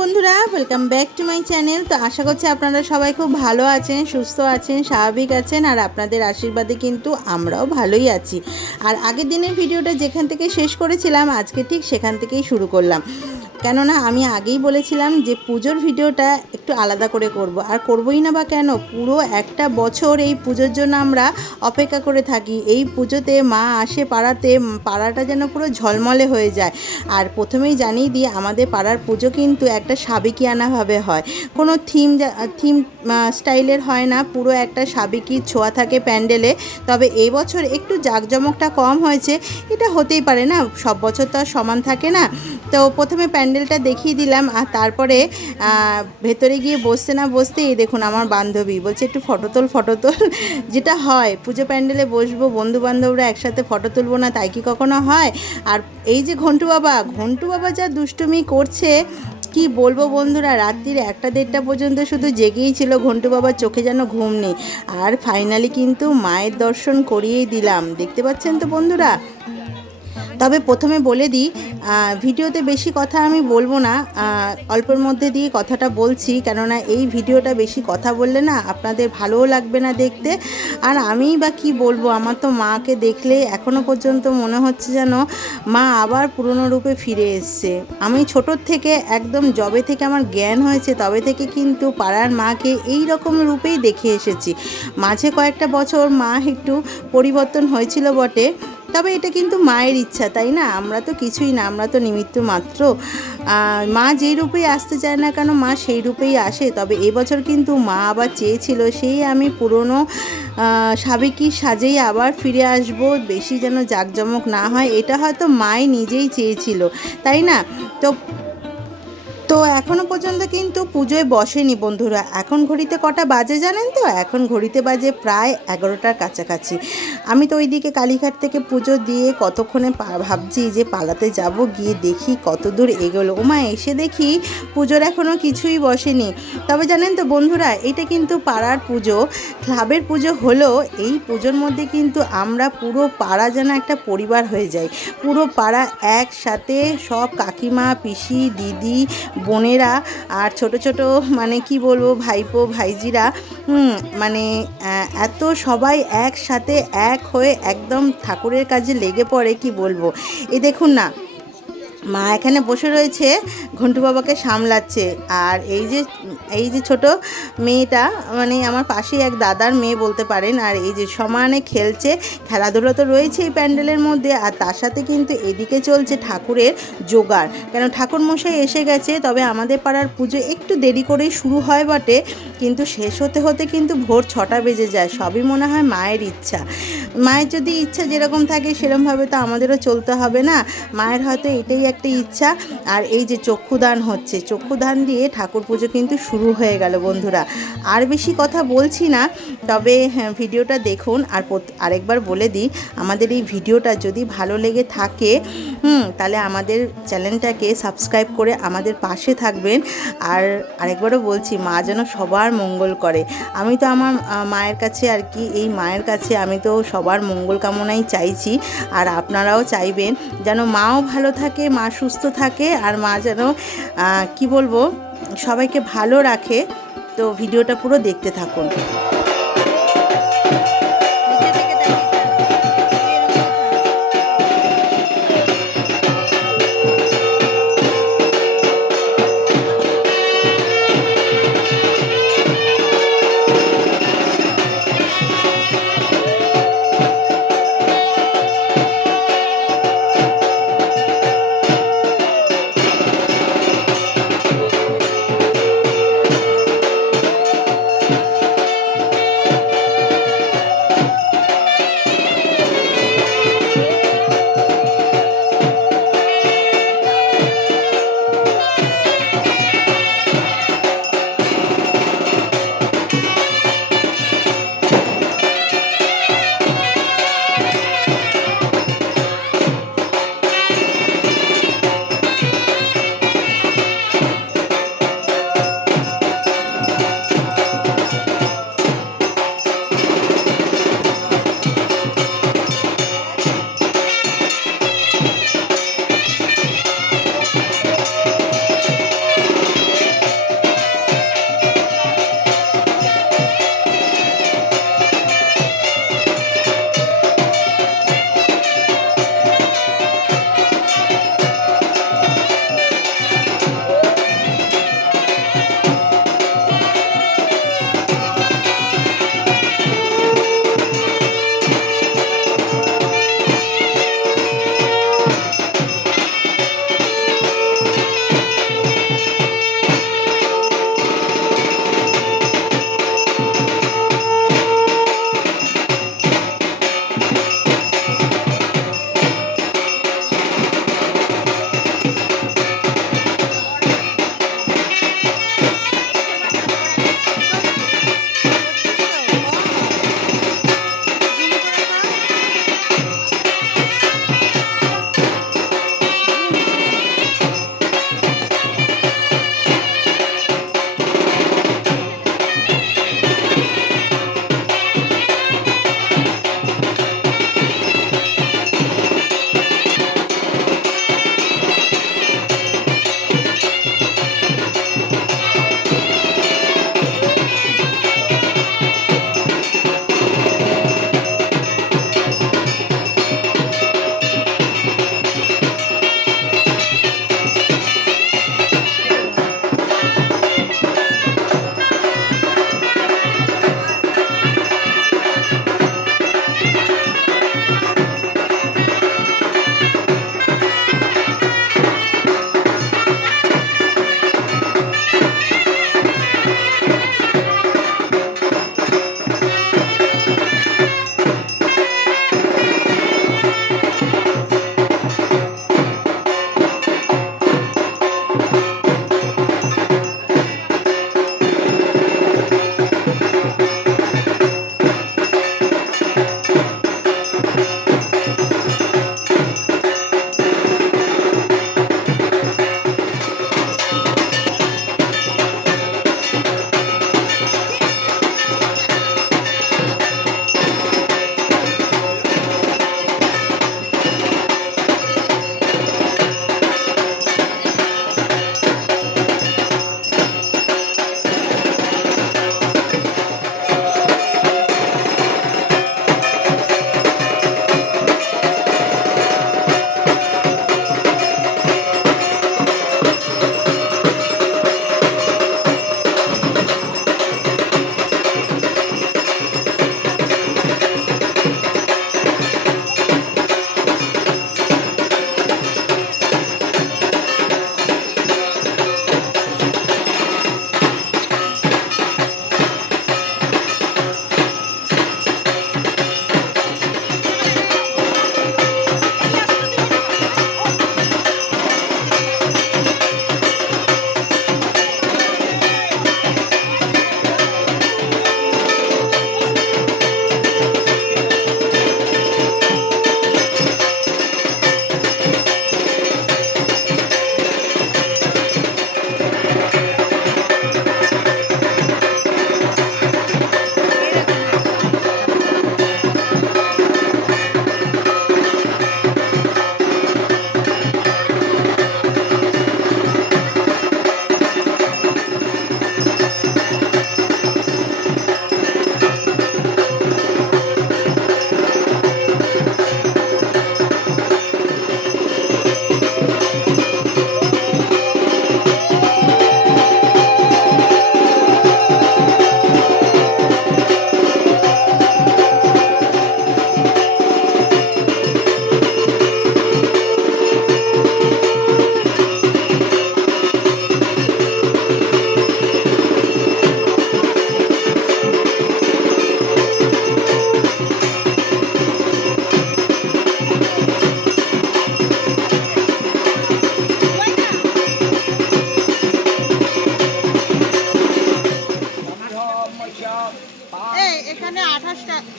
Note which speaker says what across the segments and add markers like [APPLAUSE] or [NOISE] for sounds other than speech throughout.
Speaker 1: বন্ধুরা welcome back to my channel তো আশা করছি আপনারা সবাই খুব ভালো আছেন, সুস্থ আছেন, স্বাভাবিক আছেন, আর আপনাদের আশীর্বাদে কিন্তু আমরাও ভালোই আছি। আর আগের দিনের ভিডিওটা যেখান থেকে শেষ করেছিলাম, আজকে ঠিক সেখান থেকেই শুরু করলাম। কেননা আমি আগেই বলেছিলাম যে পুজোর ভিডিওটা একটু আলাদা করে করব। আর করবই না বা কেন, পুরো একটা বছর এই পুজোর জন্য আমরা অপেক্ষা করে থাকি। এই পুজোতে মা আসে পাড়াতে, পাড়াটা যেন পুরো ঝলমলে হয়ে যায়। আর প্রথমেই জানিয়ে দিই, আমাদের পাড়ার পুজো কিন্তু একটা সাবেকিয়ানাভাবে হয়। কোনো থিম থিম স্টাইলের হয় না, পুরো একটা সাবেকি ছোঁয়া থাকে প্যান্ডেলে। তবে এই বছর একটু জাঁকজমকটা কম হয়েছে। এটা হতেই পারে না, সব বছর তো আর সমান থাকে না। তো প্রথমে প্যান্ডেলটা দেখিয়ে দিলাম আর তারপরে ভেতরে গিয়ে বসতে না বসতে এই দেখুন আমার বান্ধবী বলছে, একটু ফটো তোল ফটো তোল। [LAUGHS] যেটা হয়, পুজো প্যান্ডেলে বসবো বন্ধু বান্ধবরা একসাথে ফটো তুলবো না, তাই কি কখনো হয়? আর এই যে ঘন্টু বাবা ঘন্টু বাবা যা দুষ্টুমি করছে, কি বলব বন্ধুরা, রাত্রির একটা দেড়টা পর্যন্ত শুধু জেগেই ছিল ঘন্টু বাবার চোখে যেন ঘুম নেই। আর ফাইনালি কিন্তু মায়ের দর্শন করিয়েই দিলাম। দেখতে পাচ্ছেন তো বন্ধুরা? তবে প্রথমে বলে দিই ভিডিওতে বেশি কথা আমি বলব না অল্পের মধ্যে দিয়ে কথাটা বলছি, কেননা এই ভিডিওটা বেশি কথা বললে না আপনাদের ভালোও লাগবে না দেখতে। আর আমিই বা কি বলব, আমার তো মাকে দেখলে এখনও পর্যন্ত মনে হচ্ছে যেন মা আবার পুরনো রূপে ফিরে এসছে। আমি ছোটোর থেকে একদম জবে থেকে আমার জ্ঞান হয়েছে, তবে থেকে কিন্তু পাড়ার মাকে এই রকম রূপেই দেখে এসেছি। মাঝে কয়েকটা বছর মা একটু পরিবর্তন হয়েছিল বটে তবে এটা কিন্তু মায়ের ইচ্ছা, তাই না? আমরা তো কিছুই না, আমরা তো নিমিত্ত মাত্র। মা যেই রূপেই আসতে চায় না কেন, মা সেই রূপেই আসে। তবে এবছর কিন্তু মা আবার চেয়েছিল, সেই আমি পুরনো সাবেকি সাজেই আবার ফিরে আসব, বেশি যেন জাঁকজমক না হয়। এটা হয়তো মাই নিজেই চেয়েছিল, তাই না? তো তো এখনও পর্যন্ত কিন্তু পুজোয় বসেনি বন্ধুরা। এখন ঘড়িতে কটা বাজে জানেন তো? এখন ঘড়িতে বাজে প্রায় এগারোটার কাছাকাছি। আমি তো ওইদিকে কালীঘাট থেকে পুজো দিয়ে কতক্ষণে ভাবছি যে পালাতে যাব, গিয়ে দেখি কত দূর এগোলো। ওমা, এসে দেখি পুজোর এখনও কিছুই বসেনি। তবে জানেন তো বন্ধুরা, এটা কিন্তু পাড়ার পুজো। ক্লাবের পুজো হলো, এই পুজোর মধ্যে কিন্তু আমরা পুরো পাড়া যেন একটা পরিবার হয়ে যাই। পুরো পাড়া একসাথে সব কাকিমা, পিসি, দিদি বোনেরা আর ছোট ছোট মানে কি বলব, ভাইপো, ভাইজিরা মানে এত সবাই একসাথে এক হয়ে একদম ঠাকুরের কাজে লেগে পড়ে, কি বলব? এ দেখুন না মা এখানে বসে রয়েছে, ঘন্টু বাবাকে সামলাচ্ছে। আর এই যে এই যে ছোট মেয়েটা মানে আমার পাশেই এক দাদার মেয়ে বলতে পারেন, আর এই যে সমানে খেলছে, খেলাধুলো তো রয়েছে এই প্যান্ডেলের মধ্যে, আর তার সাথে কিন্তু এদিকে চলছে ঠাকুরের জোগাড়। কেন ঠাকুর মশাই এসে গেছে, তবে আমাদের পাড়ার পুজো একটু দেরি করেই শুরু হয় বটে, কিন্তু শেষ হতে হতে কিন্তু ভোর ছটা বেজে যায়, সবই মনে হয় মায়ের ইচ্ছা। মায়ের যদি ইচ্ছা যেরকম থাকে সেরকমভাবে তো আমাদেরও চলতে হবে না। মায়ের হয়তো এটাই একটা ইচ্ছা আর এই যে চক্ষুদান হচ্ছে চক্ষুদান দিয়ে ঠাকুর পুজো কিন্তু শুরু হয়ে গেল বন্ধুরা। আর বেশি কথা বলছি না তবে হ্যাঁ, ভিডিওটা দেখুন আর আরেকবার বলে দিই আমাদের এই ভিডিওটা যদি ভালো লেগে থাকে তাহলে আমাদের চ্যানেলটাকে সাবস্ক্রাইব করে আমাদের পাশে থাকবেন। আর আরেকবারও বলছি মা যেন সবার মঙ্গল করে। আমি তো আমার মায়ের কাছে আর কি এই মায়ের কাছে আমি তো সবার মঙ্গল কামনাই চাইছি আর আপনারাও চাইবেন যেন মাও ভালো থাকে মা সুস্থ থাকে আর মা যেন কি বলব, সবাইকে ভালো রাখে। তো ভিডিওটা পুরো দেখতে থাকুন।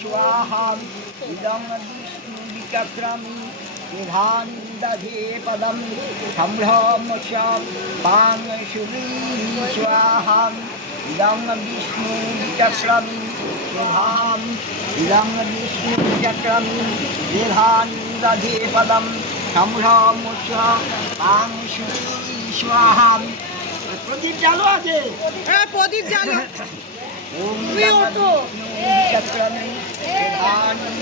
Speaker 2: स्वाहाम् इदं विष्णुविचक्रमि विधानि दधे पदं सम्भ्रमस्यां पां शुरी स्वाहाम् इदं विष्णुविचक्रमि विधाम् इदं विष्णुविचक्रमि विधानि दधे पदं সম্ভ্রমস্য পাং শুরি স্বাহাম প্রদীপ চালু আছে
Speaker 3: হ্যাঁ প্রদীপ জানো
Speaker 2: ওম
Speaker 3: তুই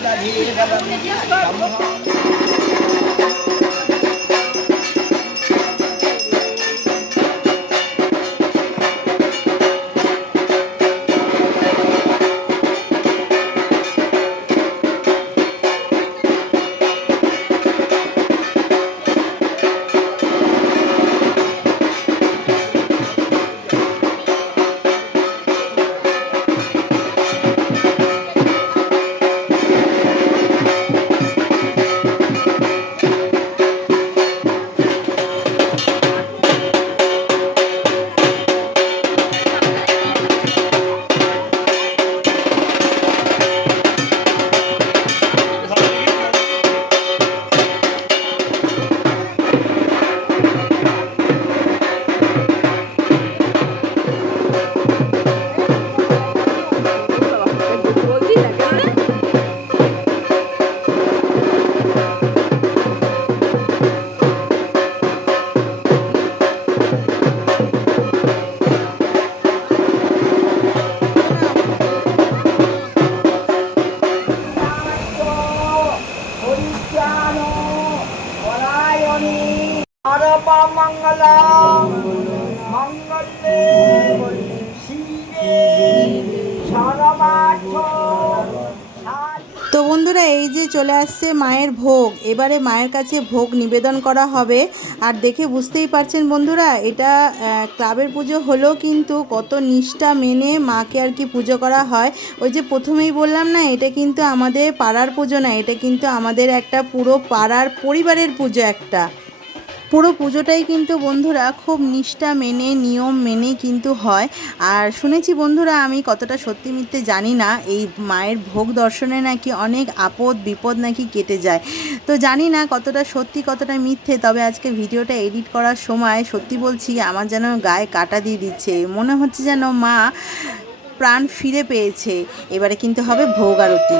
Speaker 2: Thank you.
Speaker 1: তো বন্ধুরা, এই যে চলে আসছে মায়ের ভোগ। এবারে মায়ের কাছে ভোগ নিবেদন করা হবে। আর দেখে বুঝতেই পারছেন বন্ধুরা, এটা ক্লাবের পুজো হলেও কিন্তু কত নিষ্ঠা মেনে মাকে আর কি পুজো করা হয়। ওই যে প্রথমেই বললাম না, এটা কিন্তু আমাদের পাড়ার পুজো না, এটা কিন্তু আমাদের একটা পুরো পাড়ার পরিবারের পুজো একটা। পুরো পুজোটাই কিন্তু বন্ধুরা খুব নিষ্ঠা মেনে, নিয়ম মেনে কিন্তু হয়। আর শুনেছি বন্ধুরা, আমি কতটা সত্যি মিথ্যে জানি না, এই মায়ের ভোগ দর্শনে নাকি অনেক আপদ বিপদ নাকি কেটে যায়। তো জানি না কতটা সত্যি, কতটা মিথ্যে, তবে আজকে ভিডিওটা এডিট করার সময় সত্যি বলছি, আমার যেন গায়ে কাটা দিয়ে দিচ্ছে। মনে হচ্ছে যেন মা প্রাণ ফিরে পেয়েছে। এবারে কিন্তু হবে ভোগ আরতি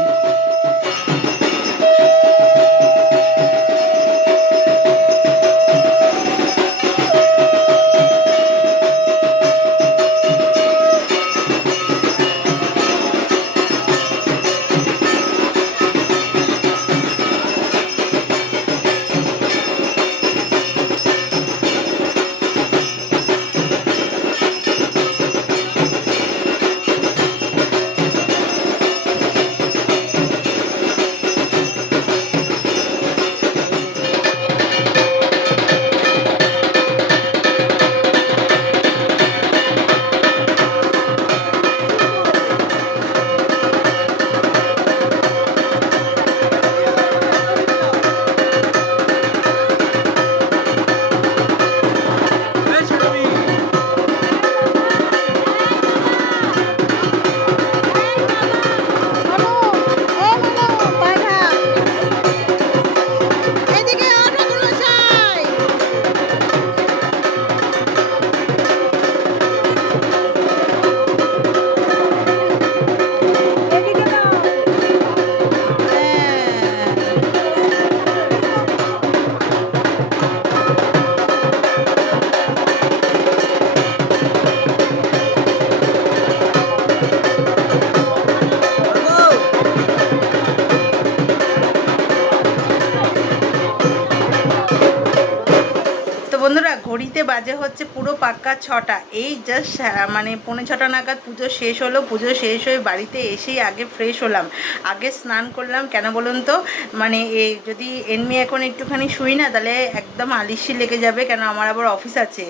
Speaker 1: পাক্কা ছটা। এই জাস্ট মানে পৌনে ছটা নাগাদ পুজো শেষ হলো। পুজো শেষ হয়ে বাড়িতে এসেই আগে ফ্রেশ হলাম। আগে স্নান করলাম। কেন বলুন তো? মানে এই যদি এমনি এখন একটুখানি শুই না, তাহলে একদম আলিশি লেগে যাবে। কেন? আমার আবার অফিস আছে।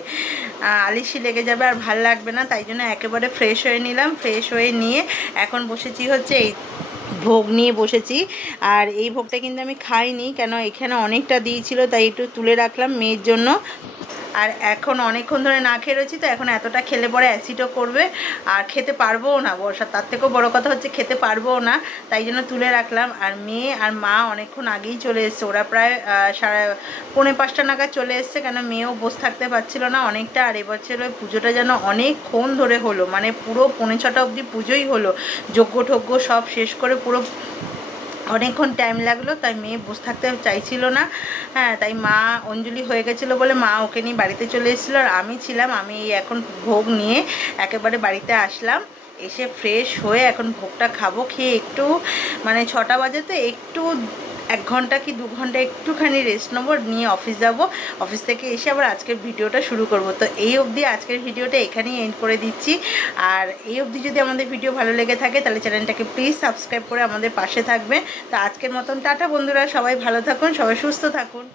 Speaker 1: আলিশি লেগে যাবে আর ভালো লাগবে না। তাই জন্য একেবারে ফ্রেশ হয়ে নিলাম। ফ্রেশ হয়ে নিয়ে এখন বসেছি হচ্ছে এই ভোগ নিয়ে বসেছি। আর এই ভোগটা কিন্তু আমি খাইনি। কেন? এখানে অনেকটা দিয়েছিল, তাই একটু তুলে রাখলাম মেয়ের জন্য। আর এখন অনেকক্ষণ ধরে না খেয়ে রয়েছি, তো এখন এতটা খেলে পরে অ্যাসিডও করবে আর খেতে পারবোও না বর্ষা। তার থেকেও বড় কথা হচ্ছে খেতে পারবোও না, তাই জন্য তুলে রাখলাম। আর মেয়ে আর মা অনেকক্ষণ আগেই চলে এসছে। ওরা প্রায় সাড়ে পৌনে পাঁচটা নাগাদ চলে এসছে, কেন মেয়েও বসে থাকতে পারছিল না অনেকটা। আর এবছর ওই পুজোটা যেন অনেকক্ষণ ধরে হলো মানে পুরো পৌনে ছটা অবধি পুজোই হলো। যজ্ঞ ঠজ্ঞ সব শেষ করে পুরো অনেকক্ষণ টাইম লাগল, তাই মেয়ে বসে থাকতে চাইছিল না। হ্যাঁ তাই মা অঞ্জলি হয়ে গেছিল বলে মা ওকে নিয়ে বাড়িতে চলে এসেছিল আর আমি ছিলাম, আমি এখন ভোগ নিয়ে একেবারে বাড়িতে আসলাম। এসে ফ্রেশ হয়ে এখন ভোগটা খাব, খেয়ে একটু মানে ছটা বাজে তো একটু এক ঘণ্টা কি দু ঘণ্টা একটুখানি রেস্ট নেব, নিয়ে অফিস যাব। অফিস থেকে এসে আবার আজকের ভিডিওটা শুরু করব। তো এই অবধি আজকের ভিডিওটা এখানেই এন্ড করে দিচ্ছি। আর এই অবধি যদি আমাদের ভিডিও ভালো লেগে থাকে, তাহলে চ্যানেলটাকে প্লিজ সাবস্ক্রাইব করে আমাদের পাশে থাকবে। তো আজকের মতন টাটা বন্ধুরা, সবাই ভালো থাকুন, সবাই সুস্থ থাকুন।